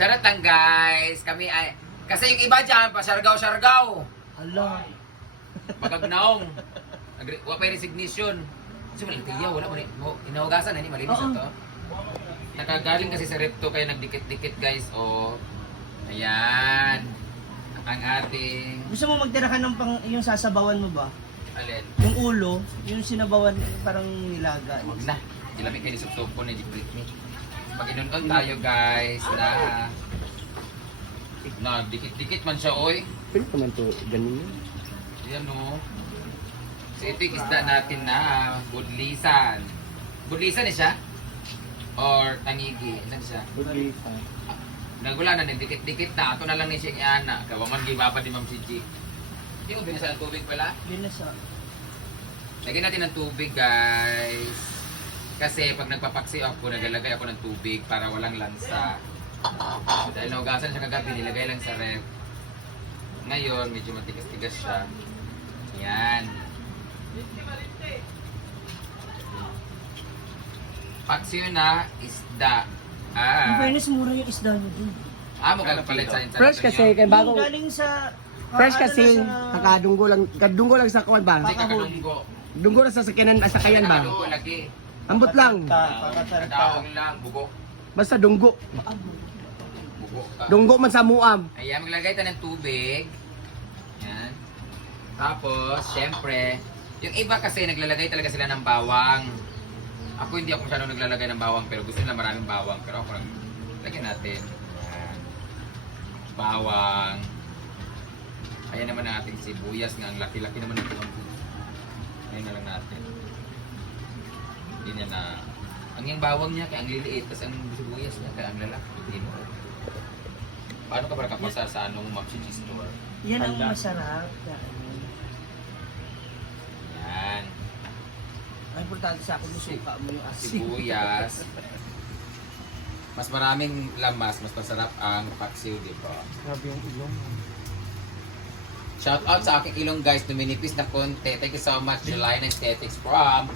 Charot lang guys. Kami ay... Kasi yung iba dyan, pa-sargaw-sargaw. Hala. Pagagnaong. Wala pa yung resignation. Kasi malitiyaw, wala mo. Inahugasan na, malinis na to. Nakagaling kasi sa repto kaya nagdikit-dikit guys. O, ayan. Ang ating... Gusto mo magtira ka ng yung sasabawan mo ba? Alin? Yung ulo, yung sinabawan, parang nilaga. Huwag na. Ilamig kayo sa ko na di-break me. Pag-inunon tayo guys na dikit-dikit man siya oy. Pwede naman to, ganun yun. Yan o. So ito yung isda natin na budlisan. Budlisan eh siya? Or tanigi? Ano siya? Budlisan. Nagula na, dikit-dikit na. Ato na lang ni siya Ana. Kawaman gibaba di Ma'am Gigi. Hindi mo binasa ng tubig pala? Binasa. Lagyan natin ng tubig guys. Kasi pag nagpapaksi ako, naglalagay ako ng tubig para walang lansa. Dahil naugasan siya kagabi, nilagay lang sa ref. Ngayon, medyo matigas-tigas siya. Yan. Paksiw na isda. In fairness, mura yung isda nyo dun. Magpapalit sa internet. Fresh kasi, kay bago. Yung galing sa... Fresh ano kasi, na sa- nakadunggo lang sa kuwan ba? Hindi kakalunggo. Dunggo lang sa sakyanan, sakayan ba? Kakalunggo lagi. Ambot lang. Kadaong lang, bugo. Basta dunggo. Bugo ka. Dunggo man sa muam. Ayan, maglagay tayo ng tubig. Yan. Tapos, syempre, yung iba kasi naglalagay talaga sila ng bawang. Ako hindi ako masyadong naglalagay ng bawang pero gusto nila maraming bawang. Pero ako lang, lagyan natin. Yan. Bawang. Ayan naman ang ating sibuyas nga. Ang laki-laki naman ng tumangkot. Ayan na lang natin. Hindi niya na... Ang yung bawang niya kaya ang liliit. Tapos ang sibuyas niya kaya ang lalaki. Hindi mo. Paano ka para kapasa sa anong Mapchichi store? Yan ang Handa. masarap. Yan. Ang importante sa akin, yung suka mo yung asin. Sibuyas. Mas maraming lamas, mas masarap ang paksiw, di ba? Grabe yung ilong. Shout out sa aking ilong guys, numinipis na konti. Thank you so much, July Aesthetics from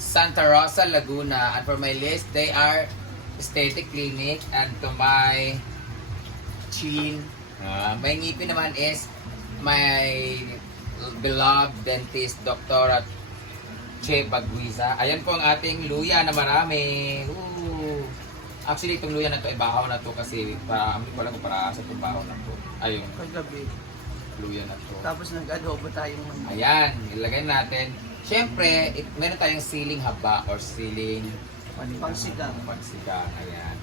Santa Rosa, Laguna. And for my list, they are Aesthetic Clinic. And to my chin, my ngipin naman is my beloved dentist, Dr. Che Baguiza. Ayan po ang ating luya na marami. Ooh. Actually, itong luya na to ay bahaw na to kasi para amin ko lang kung para sa itong bahaw na to. Ayun, Paggabi. luya na to. Tapos nag-adobo tayong Ayan, ilagay natin. Siyempre, meron tayong siling haba or siling pangsigang. pagsigang. Ayan.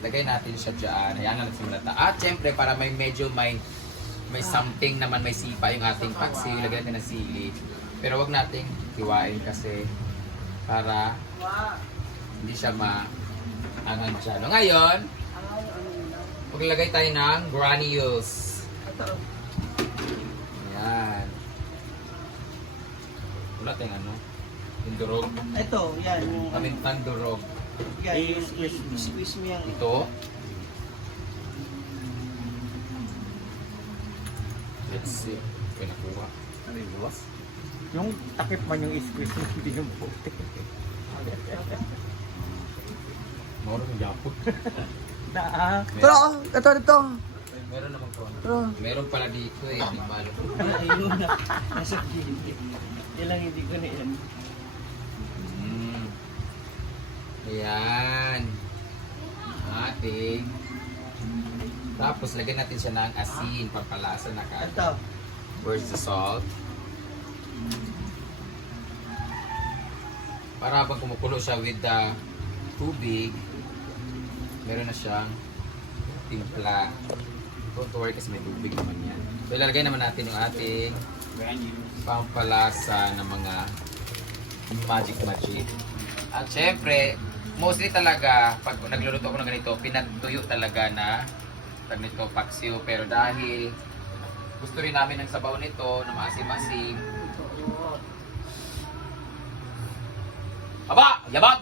Lagay natin siya dyan. Ayan na nagsimula ta. At siyempre, para may medyo may something naman, may sipa yung ating paksiw. Lagay natin ng sili. Pero wag nating hiwain kasi para hindi siya maangan siya. No, ngayon, maglagay tayo ng granules. Ayan. Wala tayong ano? Yung durog. Ito, yan. Yung, Pamintang durog. yan, yung squeeze mo yan. Ito. Let's see. Pinakuha. Ano yung buwas? Yung takip man yung squeeze mo, hindi yung puti. Moro ng yapot. Pero, ito. Meron naman ko. Pero, Meron pala dito eh. Di ba? Ayun na. Nasa gilid. Yan lang hindi ko na yan. Mm. Ayan. Ating. Tapos lagyan natin siya ng asin. Pampalasa na ka. Ito. Where's the salt? Para pag kumukulo siya with the tubig, meron na siyang timpla. Don't worry kasi may tubig naman yan. So ilalagay naman natin yung ating pampalasa ng mga magic. At syempre, mostly talaga, pag nagluluto ako ng ganito, pinatuyo talaga na nito paksiw. Pero dahil gusto rin namin ng sabaw nito na maasim-asim. Aba! Yabag!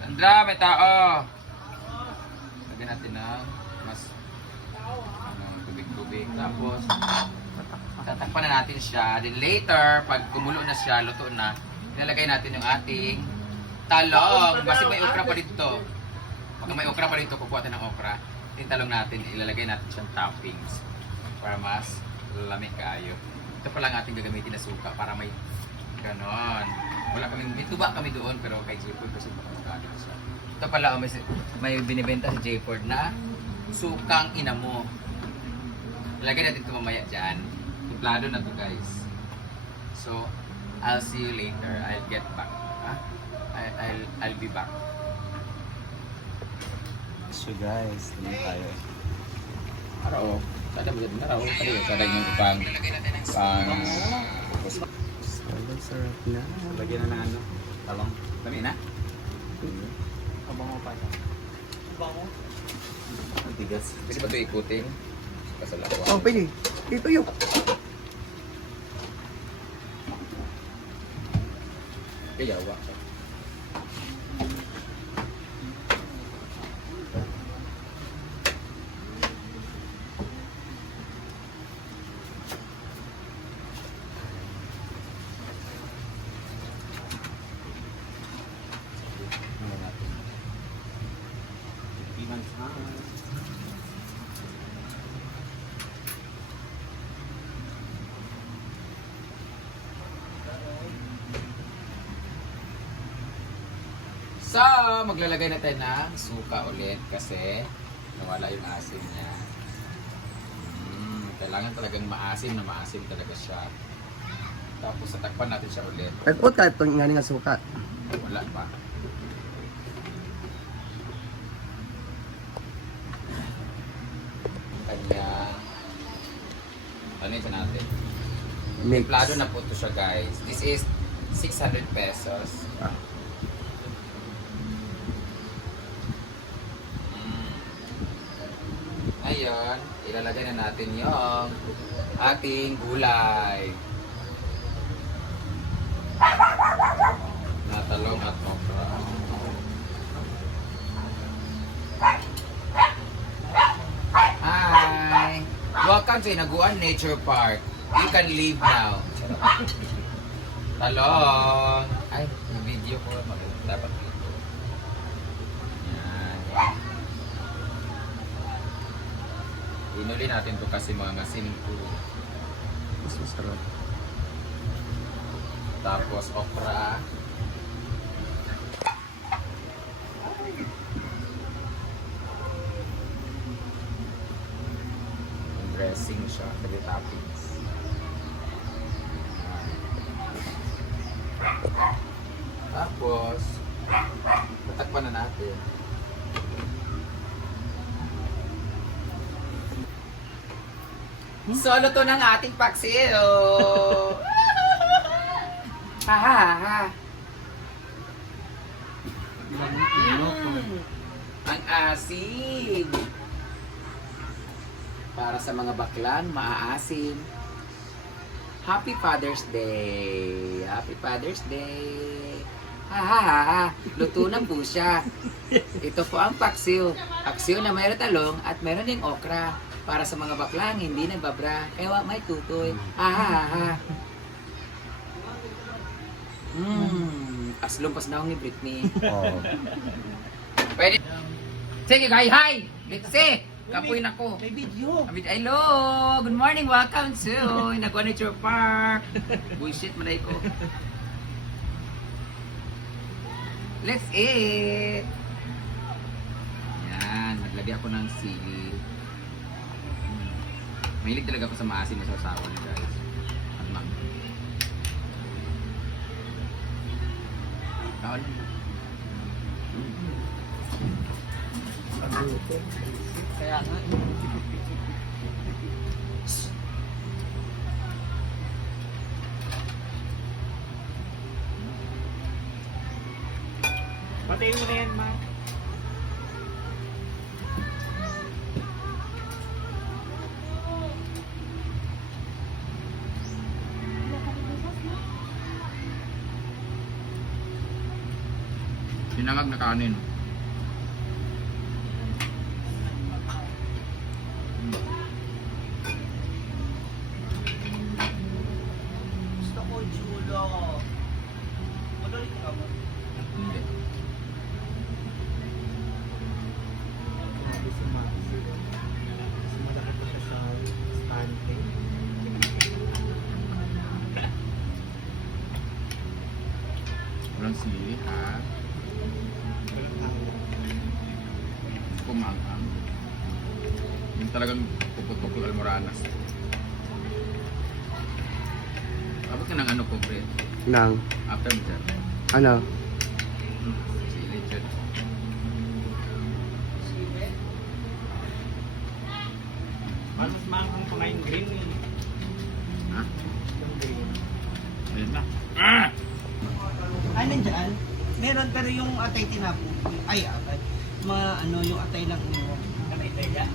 Sandra, may tao! Lagyan natin ng mas tubig-tubig. Tapos, tatakpan na natin siya. Then later, pag kumulo na siya, luto na, ilalagay natin yung ating talong. Basta may okra pa dito. Pag may okra pa rito, kukuha tayo ng okra. Tintalong natin, ilalagay natin siyang toppings para mas lamig kayo. Ito pa lang ating gagamitin na suka para may ganon. Wala kami, may tuba kami doon pero kay Jayford kasi makakagano siya. Ito pala, may binibenta si Jayford na sukang inamo. Ilagay natin ito mamaya dyan. Timplado na to guys. So, I'll see you later. I'll get back. I'll be back. So guys, hindi tayo. Araw. Sada mo din araw. Sada yung pang Sobrang sarap na. Lagyan na ng ano, talong. Dami na. Kabango pa siya. Bango. Ang tigas. Pwede ba ito ikutin? Kasalawa. Oh, pwede. Ito yun. Kayawa. Ano natin? Iman sa... So, maglalagay na tayo ng suka ulit kasi nawala yung asim niya. Kailangan talagang maasim na maasim talaga siya. Tapos tatakpan natin siya ulit. Nag-ut ka itong nga nga suka. Wala pa. Kanya ano yun natin? Mix. Templado na po ito siya guys. This is 600 pesos. Ah. Ngayon, ilalagay na natin yung ating gulay. Na talong at okra. Hi! Welcome to Inaguan Nature Park. You can leave now. Talong! Ay, yung video ko dapat dito. Yan. Inuli natin to kasi mga ngasim ko. Mas masarap. Tapos okra. Yung dressing siya, pwede toppings. Tapos, tatakpan na natin. Solo to ng ating paksiw. Ha ha ha. Ang asim. Para sa mga baklang, maaasim. Happy Father's Day. Happy Father's Day. Ha ha ha ha. Luto na po siya. Ito po ang paksiw. Paksiw na mayroon talong at mayroon ding okra. Para sa mga baklang, hindi nagbabra. Kaya may tutoy. Ha ha ha ha. Aslumpas na ako ni Britney. Oh. Pwede. Sige, hi! Let's see! Kapoy na ko. May video. Hello! Good morning! Welcome to Inaguan Nature Park. Bullshit, malay ko. Let's eat! Yan, naglagay ako ng sili. Mahilig talaga ako sa maasim na sasawan, guys. At mag... Kaon. Kaya nga. Patayin mo na yan, ma. Sinangag na kanin. Gusto ko, chulo. Malulit ka mo. Hindi. juicy, ha? Kumangang. Yung talagang puputok ng almoranas. Abot ka ng ano po, Fred? Nang, After mo dyan. ano? Chili dyan. Mas maangang pa ngayong green eh. Ha? Yung green. Ayun na. Ah! Ay, nandyan. Meron pero yung atay tinapo. Ay, atay. Mga ano, yung atay lang iniwan. Kanay ya.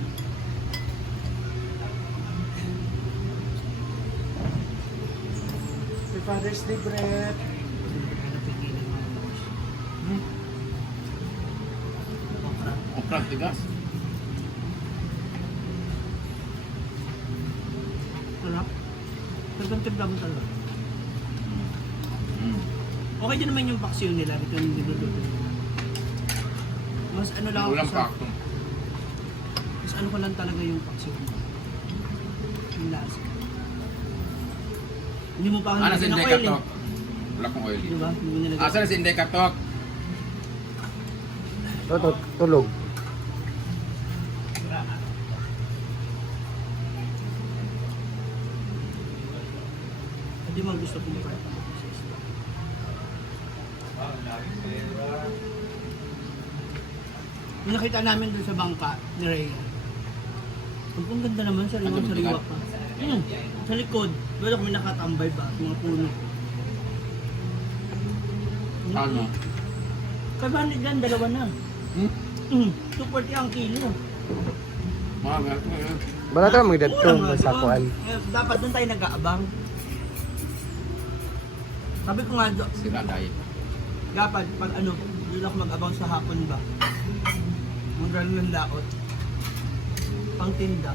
Happy Father's Day, Brett. Napigilan mo. Okra, tigas. Sarap. Talagang tibla mo talaga. Mm. Okay din naman yung paksiw nila. Ito yung niluluto nila. Mas ano lang ako Ulam sa... pa. Mas ano ko lang talaga yung paksiw. Yung lasa. Hindi mo pa ako Ah, nasa nilagyan ng Inday oil Katok. eh. Wala kong oil Di dito. ba? Hindi mo nilagyan. Asa na si Inday Katok? Tulog. Hindi mo gusto kong kahit ako. Yung nakita namin dun sa bangka ni Rhea. Ang ganda naman, sariwa pa. Sa likod, doon kami nakatambay ba, mga puno. Ano? Kaya dyan, dalawa na. Hmm? 240 ang kilo. Mga gato yun. Wala tayo mga dito, Mura nga masakuan. doon. Dapat doon tayo nag-aabang. Sabi ko nga, Sira dahil. dapat pag ano, doon ako mag-abang sa hapon ba? Magaling ng laot. Pang tinda.